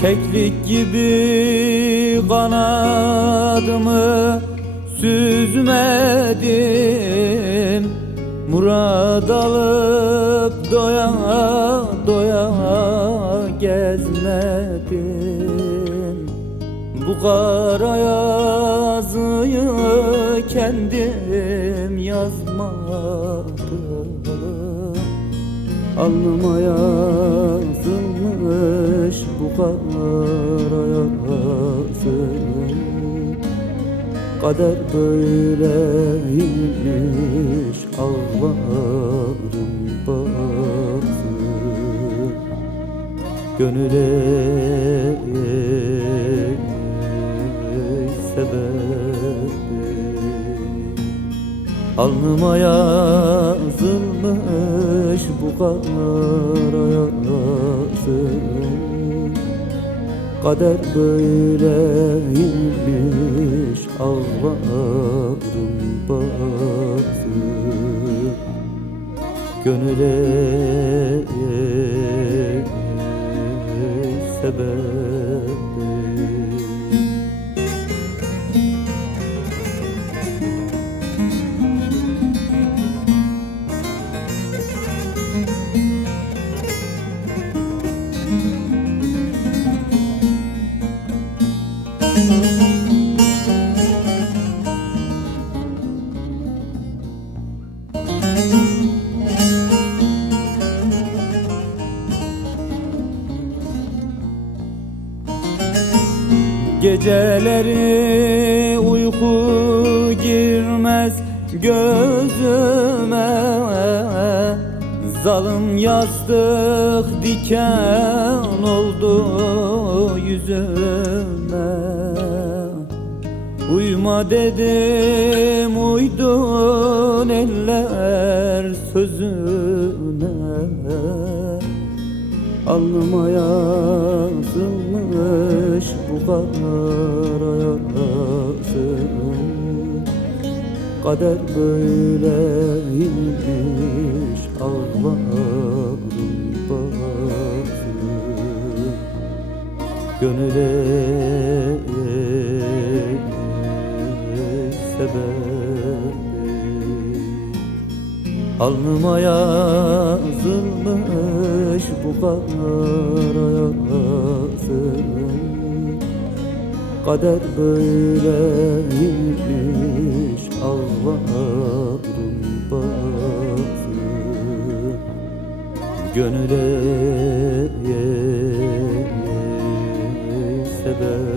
Keklik gibi kanadımı süzmedim Murad alıp doya doya gezmedim kara yazıyı kendim yazmadım. Alnıma yazılmış bu kara yazı. Kader böyleymiş ağlarım bazı. Gönüle sebep Alnıma yazılmış bu kara yazı Kader böyleymiş ağlarım bazı Gönüle sebep Geceleri uyku girmez gözüme. Zalım yastık diken oldu yüzüme. Uyuma dedim eller sözüne Alnıma yazılmış bu kara yazı Kader böyleymiş ağlarım bazı Gönüle sebep Alnıma yazılmış bu kara yazılmış. Kader böyleymiş ağlarım bazı. Gönüle sebep